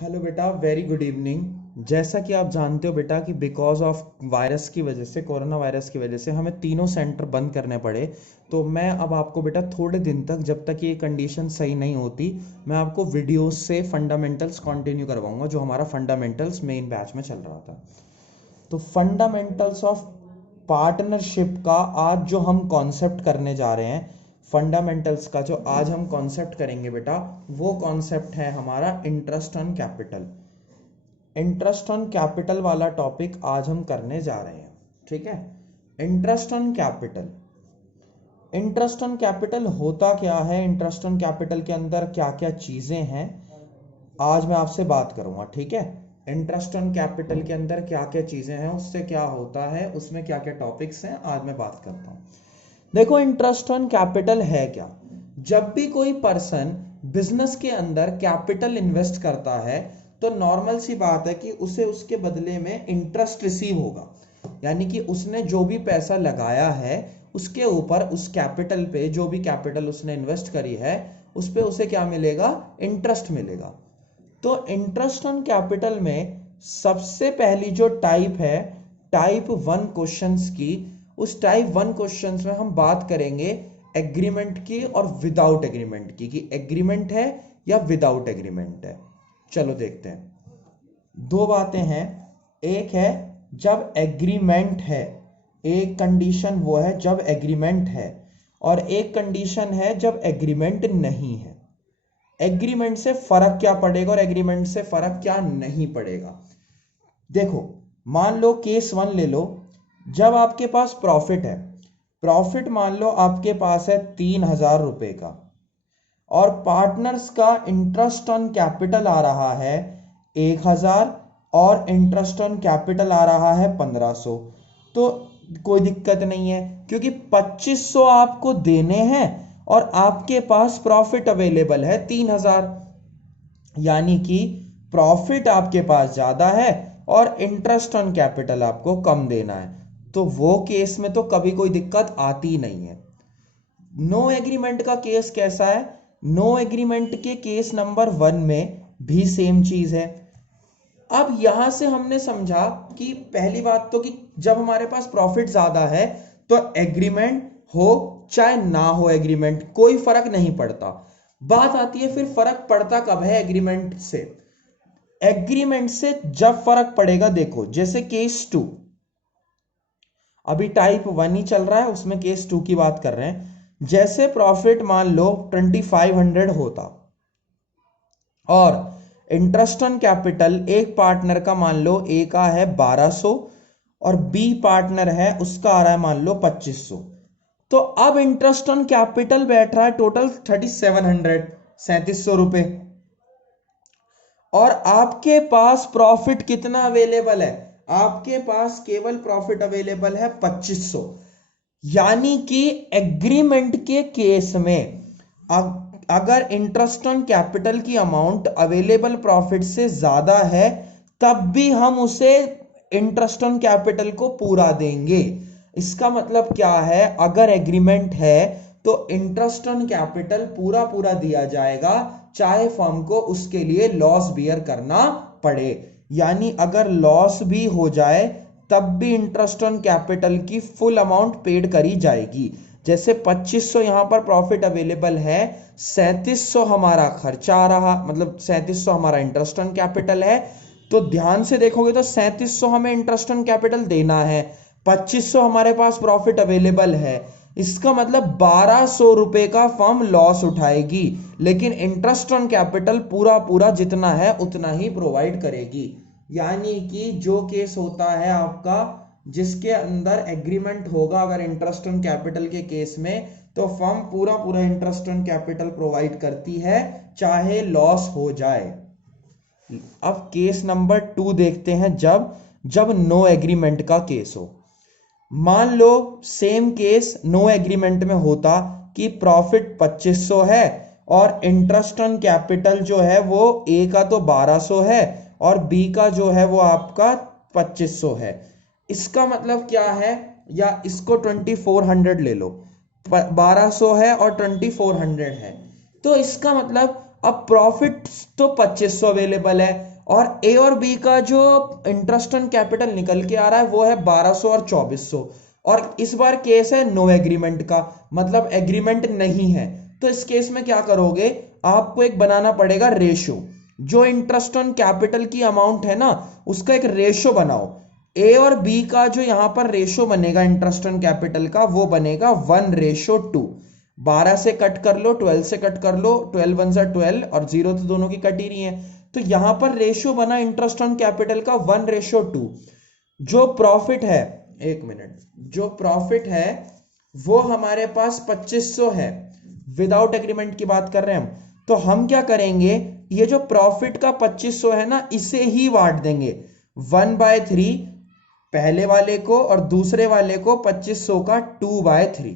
Hello बेटा, very good evening. जैसा कि आप जानते हो बेटा कि बिकॉज ऑफ वायरस की वजह से, कोरोना वायरस की वजह से हमें तीनों सेंटर बंद करने पड़े। तो मैं अब आपको बेटा थोड़े दिन तक, जब तक ये कंडीशन सही नहीं होती, मैं आपको वीडियोस से फंडामेंटल्स कंटिन्यू करवाऊंगा, जो हमारा फंडामेंटल्स मेन बैच में चल रहा था। तो फंडामेंटल्स ऑफ पार्टनरशिप का आज जो हम कॉन्सेप्ट करने जा रहे हैं, फंडामेंटल्स का जो आज हम कॉन्सेप्ट करेंगे बेटा, वो कॉन्सेप्ट है हमारा interest on capital. Interest on capital वाला टॉपिक आज हम करने जा रहे हैं। ठीक है। Interest on capital. Interest on capital होता क्या है, इंटरेस्ट ऑन कैपिटल के अंदर क्या क्या चीजें हैं, आज मैं आपसे बात करूंगा। ठीक है। इंटरेस्ट ऑन कैपिटल के अंदर क्या क्या चीजें हैं, उससे क्या होता है, उसमें क्या क्या टॉपिक्स हैं, आज मैं बात करता हूं। देखो, इंटरेस्ट ऑन कैपिटल है क्या। जब भी कोई पर्सन बिजनेस के अंदर कैपिटल इन्वेस्ट करता है, तो नॉर्मल सी बात है कि उसे उसके बदले में इंटरेस्ट रिसीव होगा। यानी कि उसने जो भी पैसा लगाया है, उसके ऊपर, उस कैपिटल पे, जो भी कैपिटल उसने इन्वेस्ट करी है, उस पे उसे क्या मिलेगा, इंटरेस्ट मिलेगा। तो इंटरेस्ट ऑन कैपिटल में सबसे पहली जो टाइप है, टाइप वन क्वेश्चंस की, उस टाइप वन क्वेश्चंस में हम बात करेंगे एग्रीमेंट की और विदाउट एग्रीमेंट की, कि एग्रीमेंट है या विदाउट एग्रीमेंट है। चलो देखते हैं। दो बातें हैं। एक है जब एग्रीमेंट है, एक कंडीशन वो है जब एग्रीमेंट है, और एक कंडीशन है जब एग्रीमेंट नहीं है। एग्रीमेंट से फर्क क्या पड़ेगा और एग्रीमेंट से फर्क क्या नहीं पड़ेगा। देखो, मान लो केस वन ले लो। जब आपके पास प्रॉफिट है, प्रॉफिट मान लो आपके पास है 3,000 रुपए का, और पार्टनर्स का इंटरेस्ट ऑन कैपिटल आ रहा है 1,000, और इंटरेस्ट ऑन कैपिटल आ रहा है 1,500। तो कोई दिक्कत नहीं है, क्योंकि 2,500 आपको देने हैं और आपके पास प्रॉफिट अवेलेबल है 3,000। यानी कि प्रॉफिट आपके पास ज्यादा है और इंटरेस्ट ऑन कैपिटल आपको कम देना है। तो वो केस में तो कभी कोई दिक्कत आती नहीं है। नो एग्रीमेंट का केस कैसा है। नो एग्रीमेंट के केस नंबर वन में भी सेम चीज है। अब यहां से हमने समझा कि पहली बात तो कि जब हमारे पास प्रॉफिट ज्यादा है, तो एग्रीमेंट हो चाहे ना हो, एग्रीमेंट कोई फर्क नहीं पड़ता। बात आती है फिर फर्क पड़ता कब है एग्रीमेंट से। एग्रीमेंट से जब फर्क पड़ेगा, देखो जैसे केस टू, अभी टाइप वन ही चल रहा है, उसमें केस टू की बात कर रहे हैं। जैसे प्रॉफिट मान लो 2,500 होता, और इंटरेस्ट ऑन कैपिटल एक पार्टनर का मान लो ए का है 1,200, और बी पार्टनर है उसका आ रहा है मान लो 2,500। तो अब इंटरेस्ट ऑन कैपिटल बैठ रहा है टोटल 3,700, 3,700 रुपए। और आपके पास प्रॉफिट कितना अवेलेबल है, आपके पास केवल प्रॉफिट अवेलेबल है 2,500। यानी कि एग्रीमेंट के केस में अगर इंटरेस्ट ऑन कैपिटल की अमाउंट अवेलेबल प्रॉफिट से ज्यादा है, तब भी हम उसे इंटरेस्ट ऑन कैपिटल को पूरा देंगे। इसका मतलब क्या है, अगर एग्रीमेंट है तो इंटरेस्ट ऑन कैपिटल पूरा पूरा दिया जाएगा, चाहे फर्म को उसके लिए लॉस बियर करना पड़े। यानी अगर लॉस भी हो जाए, तब भी इंटरेस्ट ऑन कैपिटल की फुल अमाउंट पेड करी जाएगी। जैसे 2,500 यहां पर प्रॉफिट अवेलेबल है, 3,700 हमारा खर्चा आ रहा, मतलब 3,700 हमारा इंटरेस्ट ऑन कैपिटल है। तो ध्यान से देखोगे तो 3,700 हमें इंटरेस्ट ऑन कैपिटल देना है, 2,500 हमारे पास प्रॉफिट अवेलेबल है। इसका मतलब 1,200 रुपए का फर्म लॉस उठाएगी, लेकिन इंटरेस्ट ऑन कैपिटल पूरा पूरा जितना है उतना ही प्रोवाइड करेगी। यानी कि जो केस होता है आपका, जिसके अंदर एग्रीमेंट होगा अगर इंटरेस्ट ऑन कैपिटल के केस में, तो फर्म पूरा पूरा इंटरेस्ट ऑन कैपिटल प्रोवाइड करती है, चाहे लॉस हो जाए। अब केस नंबर टू देखते हैं। जब जब नो एग्रीमेंट का केस हो, मान लो सेम केस नो एग्रीमेंट में होता कि प्रॉफिट 2,500 है, और इंटरेस्ट ऑन कैपिटल जो है वो ए का तो 1,200 है, और बी का जो है वो आपका 2,500 है। इसका मतलब क्या है, या इसको 2,400 ले लो, 1,200 है और 2,400 है। तो इसका मतलब अब प्रॉफिट तो 2500 अवेलेबल है और ए और बी का जो इंटरेस्ट ऑन कैपिटल निकल के आ रहा है वो है 1200 और 2400। और इस बार केस है नो एग्रीमेंट का, मतलब एग्रीमेंट नहीं है। तो इस केस में क्या करोगे, आपको एक बनाना पड़ेगा रेशो। जो इंटरेस्ट ऑन कैपिटल की अमाउंट है ना उसका एक रेशो बनाओ। ए और बी का जो यहां पर रेशो बनेगा इंटरेस्ट ऑन कैपिटल का वो बनेगा 1:2। 12 से कट कर लो, 12 से कट कर लो, 12 वन सा 12 और 0 तो दोनों की कट ही रही है। तो यहां पर रेशो बना इंटरेस्ट ऑन कैपिटल का 1:2। जो प्रॉफिट है, एक मिनट, जो प्रॉफिट है वो हमारे पास 2500 है, विदाउट एग्रीमेंट की बात कर रहे हैं हम। तो हम क्या करेंगे, ये जो प्रॉफिट का 2500 है ना इसे ही बांट देंगे 1/3 पहले वाले को और दूसरे वाले को 2500 का 2/3।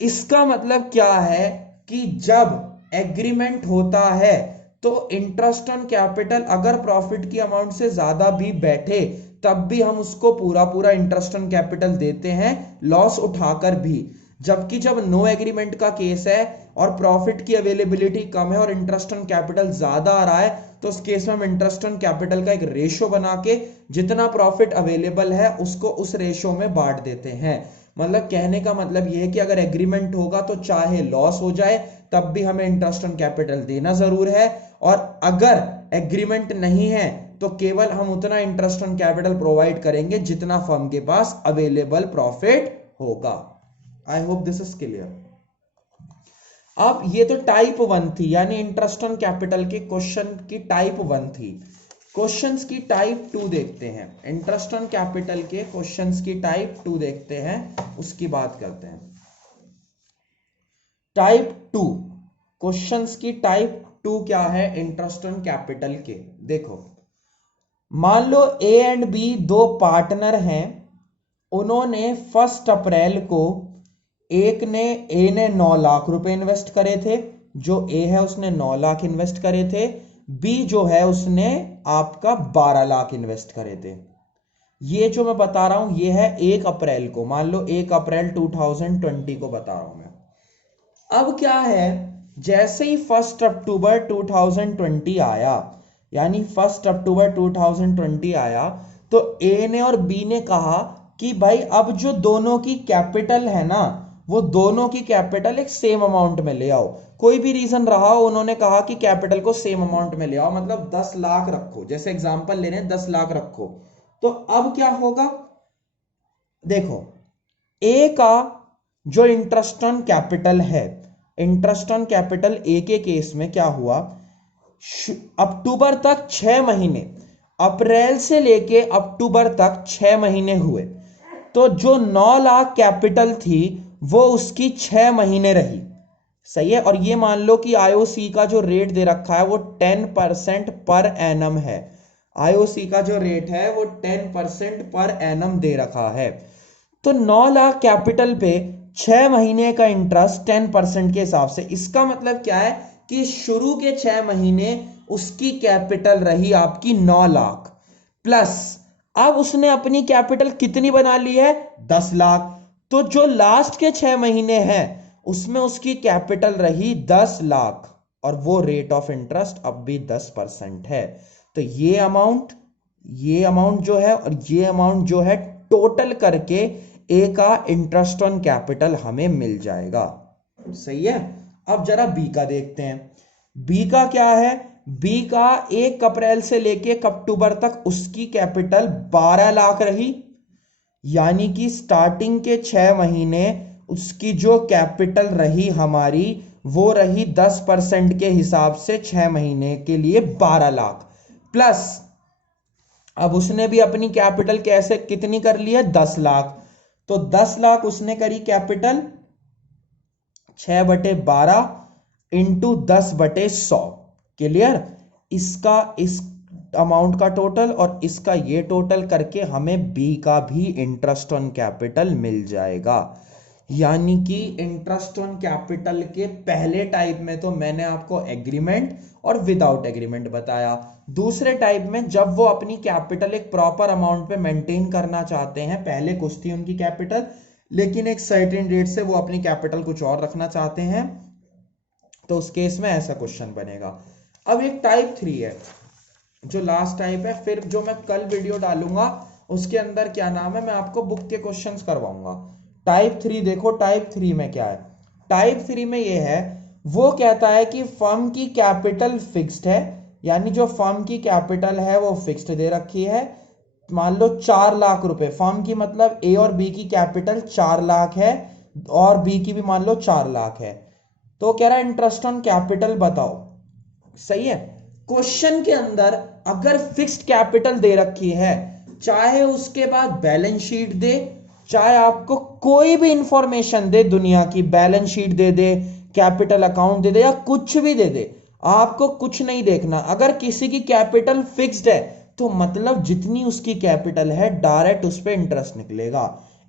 इसका मतलब क्या है कि जब एग्रीमेंट होता है तो इंटरेस्ट ऑन कैपिटल अगर प्रॉफिट की अमाउंट से ज्यादा भी बैठे तब भी हम उसको पूरा पूरा इंटरेस्ट ऑन कैपिटल देते हैं, लॉस उठाकर भी। जबकि जब नो एग्रीमेंट का केस है और प्रॉफिट की अवेलेबिलिटी कम है और इंटरेस्ट ऑन कैपिटल ज्यादा आ रहा है तो उस केस में हम इंटरेस्ट ऑन कैपिटल का एक रेशो बना के जितना प्रॉफिट अवेलेबल है उसको उस रेशो में बांट देते हैं। मतलब कहने का मतलब यह है कि अगर एग्रीमेंट होगा तो चाहे लॉस हो जाए तब भी हमें इंटरेस्ट ऑन कैपिटल देना जरूर है, और अगर एग्रीमेंट नहीं है तो केवल हम उतना इंटरेस्ट ऑन कैपिटल प्रोवाइड करेंगे जितना फर्म के पास अवेलेबल प्रॉफिट होगा। I hope this is clear. अब ये तो टाइप 1 थी, यानी इंटरेस्ट ऑन कैपिटल के क्वेश्चन की टाइप 1 थी। क्वेश्चंस की टाइप 2 देखते हैं, इंटरेस्ट ऑन कैपिटल के क्वेश्चंस की टाइप 2 देखते हैं, उसकी बात करते हैं। टाइप 2 क्वेश्चंस की टाइप 2 क्या है इंटरेस्ट ऑन कैपिटल के, देखो। मान लो ए एंड बी दो पार्टनर हैं, उन्होंने 1 अप्रैल को ए ने 9 लाख रुपए इन्वेस्ट करे थे, जो ए है उसने 9 लाख इन्वेस्ट करे थे, बी जो है उसने आपका 12 लाख इन्वेस्ट करे थे। ये जो मैं बता रहा हूं ये है 1 अप्रैल को, मान लो 1 अप्रैल 2020 को बता रहा हूं मैं। अब क्या है, जैसे ही 1 अक्टूबर 2020 आया, यानी 1 अक्टूबर 2020 आया, तो ए ने और बी ने कहा कि भाई अब जो दोनों की कैपिटल है ना वो दोनों की कैपिटल एक सेम अमाउंट में ले आओ। कोई भी रीजन रहा हो, उन्होंने कहा कि कैपिटल को सेम अमाउंट में ले आओ, मतलब 10 लाख रखो, जैसे एग्जांपल ले रहे हैं 10 लाख रखो। तो अब क्या होगा, देखो ए का जो इंटरेस्ट ऑन कैपिटल है, इंटरेस्ट ऑन कैपिटल ए के केस में क्या हुआ, अक्टूबर तक 6 महीने, अप्रैल से लेके अक्टूबर तक 6 महीने हुए, तो जो 9 लाख कैपिटल थी वो उसकी 6 महीने रही, सही है। और ये मान लो कि आईओसी का जो रेट दे रखा है वो 10% पर एनम है, आईओसी का जो रेट है वो 10% पर एनम दे रखा है। तो 9 लाख कैपिटल पे 6 महीने का इंटरेस्ट 10% के हिसाब से, इसका मतलब क्या है कि शुरू के 6 महीने उसकी कैपिटल रही आपकी 9 लाख, प्लस अब उसने अपनी कैपिटल कितनी बना ली है, 10 लाख। तो जो लास्ट के 6 महीने हैं उसमें उसकी कैपिटल रही 10 लाख और वो रेट ऑफ इंटरेस्ट अब भी 10% है। तो ये अमाउंट जो है और ये अमाउंट जो है टोटल करके ए का इंटरेस्ट ऑन कैपिटल हमें मिल जाएगा, सही है। अब जरा बी का देखते हैं। बी का क्या है, बी का 1 अप्रैल से लेके अक्टूबर तक उसकी कैपिटल 12 लाख रही, यानी कि स्टार्टिंग के 6 महीने उसकी जो कैपिटल रही हमारी वो रही 10% के हिसाब से 6 महीने के लिए 12 लाख, प्लस अब उसने भी अपनी कैपिटल कैसे कितनी कर ली है, 10 लाख। तो 10 लाख उसने करी कैपिटल, 6/12 इंटू 10/100, क्लियर। इसका इस अमाउंट का टोटल और इसका ये टोटल करके हमें बी का भी इंटरेस्ट ऑन कैपिटल मिल जाएगा। यानी कि इंटरेस्ट ऑन कैपिटल के पहले टाइप में तो मैंने आपको एग्रीमेंट और विदाउट एग्रीमेंट बताया, दूसरे टाइप में जब वो अपनी कैपिटल एक प्रॉपर अमाउंट पे मेंटेन करना चाहते हैं, पहले कुछ थी उनकी कैपिटल लेकिन एक सर्टेन रेट से वो अपनी कैपिटल कुछ और रखना चाहते हैं, तो उस केस में ऐसा क्वेश्चन बनेगा। अब एक टाइप 3 है जो लास्ट टाइप है, फिर जो मैं कल वीडियो डालूंगा उसके अंदर क्या नाम है, मैं आपको बुक के क्वेश्चंस करवाऊंगा। टाइप 3 देखो, टाइप 3 में क्या है। टाइप 3 में ये है, वो कहता है कि फर्म की कैपिटल फिक्स्ड है, यानी जो फर्म की कैपिटल है वो फिक्स्ड दे रखी है। मान लो 4 लाख रुपए, फर्म की मतलब ए और बी की कैपिटल 4 लाख है और बी की भी मान लो 4 लाख है। तो कह रहा है इंटरेस्ट ऑन कैपिटल बताओ। सही है। क्वेश्चन के अंदर अगर फिक्स्ड कैपिटल दे रखी है, चाहे उसके बाद बैलेंस शीट दे, चाहे आपको कोई भी इंफॉर्मेशन दे दुनिया की, बैलेंस शीट दे दे, कैपिटल अकाउंट दे दे या कुछ भी दे दे, आपको कुछ नहीं देखना। अगर किसी की कैपिटल फिक्स्ड है तो मतलब जितनी उसकी कैपिटल है डायरेक्ट उस पर इंटरेस्ट निकलेगा।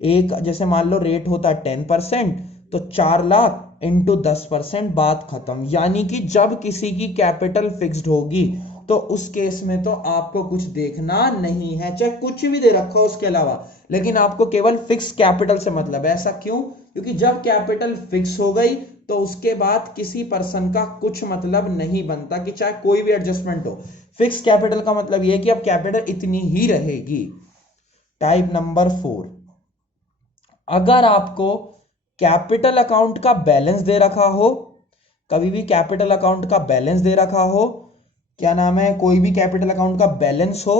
एक जैसे मान लो रेट होता है 10%, तो 4 लाख इंटू 10%, बात खत्म। यानी कि जब किसी की कैपिटल फिक्स्ड होगी तो उस केस में तो आपको कुछ देखना नहीं है, चाहे कुछ भी दे रखा हो उसके अलावा, लेकिन आपको केवल फिक्स कैपिटल से मतलब है। ऐसा क्यों? क्योंकि जब कैपिटल फिक्स हो गई तो उसके बाद किसी पर्सन का कुछ मतलब नहीं बनता, कि चाहे कोई भी एडजस्टमेंट हो। फिक्स कैपिटल का मतलब यह कि अब कैपिटल इतनी ही रहेगी। टाइप नंबर 4, अगर आपको कैपिटल अकाउंट का बैलेंस दे रखा हो, कभी भी कैपिटल अकाउंट का बैलेंस दे रखा हो, क्या नाम है, कोई भी कैपिटल अकाउंट का बैलेंस हो,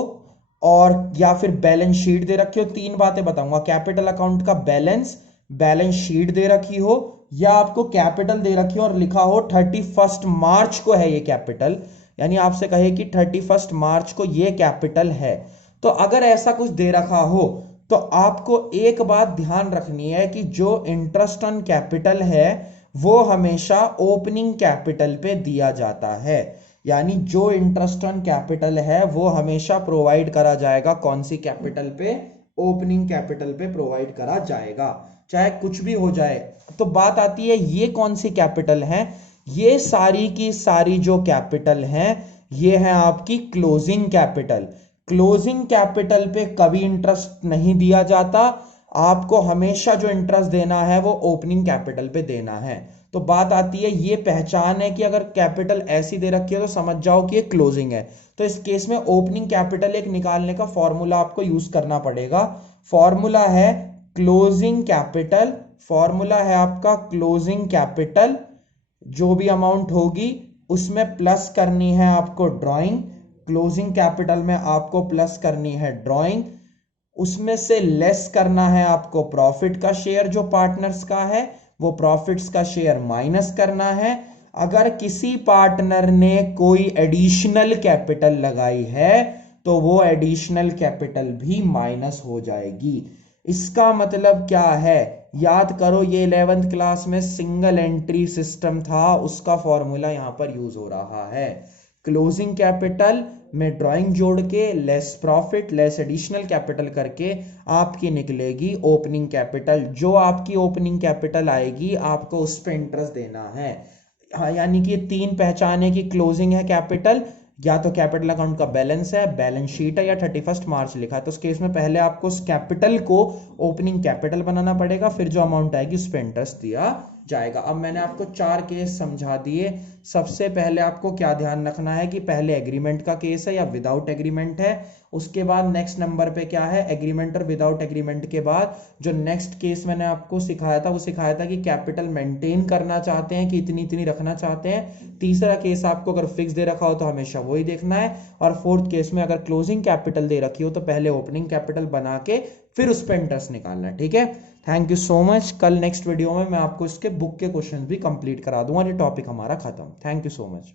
और या फिर बैलेंस शीट दे रखी हो, 3 बातें बताऊंगा। कैपिटल अकाउंट का बैलेंस, बैलेंस शीट दे रखी हो, या आपको कैपिटल दे रखी हो और लिखा हो 31 मार्च को है ये कैपिटल, यानी आपसे कहे कि 31 मार्च को ये कैपिटल है। तो अगर ऐसा कुछ दे रखा हो तो आपको एक बात ध्यान रखनी है कि जो इंटरेस्ट ऑन कैपिटल है वो हमेशा ओपनिंग कैपिटल पे दिया जाता है। यानी जो इंटरेस्ट ऑन कैपिटल है वो हमेशा प्रोवाइड करा जाएगा कौन सी कैपिटल पे? ओपनिंग कैपिटल पे प्रोवाइड करा जाएगा, चाहे कुछ भी हो जाए। तो बात आती है ये कौन सी कैपिटल है? ये सारी की सारी जो कैपिटल है ये है आपकी क्लोजिंग कैपिटल। क्लोजिंग कैपिटल पे कभी इंटरेस्ट नहीं दिया जाता, आपको हमेशा जो इंटरेस्ट देना है वो ओपनिंग कैपिटल पे देना है। तो बात आती है, ये पहचान है कि अगर कैपिटल ऐसी दे रखी है तो समझ जाओ कि ये क्लोजिंग है। तो इस केस में ओपनिंग कैपिटल एक निकालने का फॉर्मूला आपको यूज करना पड़ेगा। फॉर्मूला है क्लोजिंग कैपिटल, फॉर्मूला है आपका क्लोजिंग कैपिटल, जो भी अमाउंट होगी उसमें प्लस करनी है आपको ड्राइंग। क्लोजिंग कैपिटल में आपको प्लस करनी है ड्राइंग, उसमें से लेस करना है आपको प्रॉफिट का शेयर जो पार्टनर्स का है, वो प्रॉफिट्स का शेयर माइनस करना है। अगर किसी पार्टनर ने कोई एडिशनल कैपिटल लगाई है तो वो एडिशनल कैपिटल भी माइनस हो जाएगी। इसका मतलब क्या है? याद करो, ये 11th क्लास में सिंगल एंट्री सिस्टम था, उसका फॉर्मूला यहां पर यूज हो रहा है। क्लोजिंग कैपिटल में ड्राइंग जोड़ के less profit less additional capital करके आपकी निकलेगी ओपनिंग कैपिटल। जो आपकी ओपनिंग कैपिटल आएगी आपको उस पर इंटरेस्ट देना है। हाँ, यानी कि 3 पहचाने की क्लोजिंग है कैपिटल, या तो कैपिटल अकाउंट का बैलेंस है, बैलेंस शीट है, या 31 मार्च लिखा है। तो उस केस में पहले आपको उस कैपिटल को ओपनिंग कैपिटल बनाना पड़ेगा, फिर जो अमाउंट आएगी उस पर इंटरेस्ट दिया जाएगा। अब मैंने आपको 4 केस समझा दिए। सबसे पहले आपको क्या ध्यान रखना है कि पहले एग्रीमेंट का केस है या विदाउट एग्रीमेंट है, उसके बाद नेक्स्ट नंबर पे क्या है, एग्रीमेंट और विदाउट एग्रीमेंट के बाद जो नेक्स्ट केस मैंने आपको सिखाया था वो सिखाया था कि कैपिटल मेंटेन करना चाहते हैं कि इतनी इतनी रखना चाहते हैं। तीसरा केस आपको अगर फिक्स दे रखा हो तो हमेशा वही देखना है, और फोर्थ केस में अगर क्लोजिंग कैपिटल दे रखी हो तो पहले ओपनिंग कैपिटल बना के फिर उस पर इंटरेस्ट निकालना है। ठीक है, थैंक यू सो मच। कल नेक्स्ट वीडियो में मैं आपको इसके बुक के क्वेश्चन भी कंप्लीट करा दूंगा, ये टॉपिक हमारा खत्म। Thank you so much.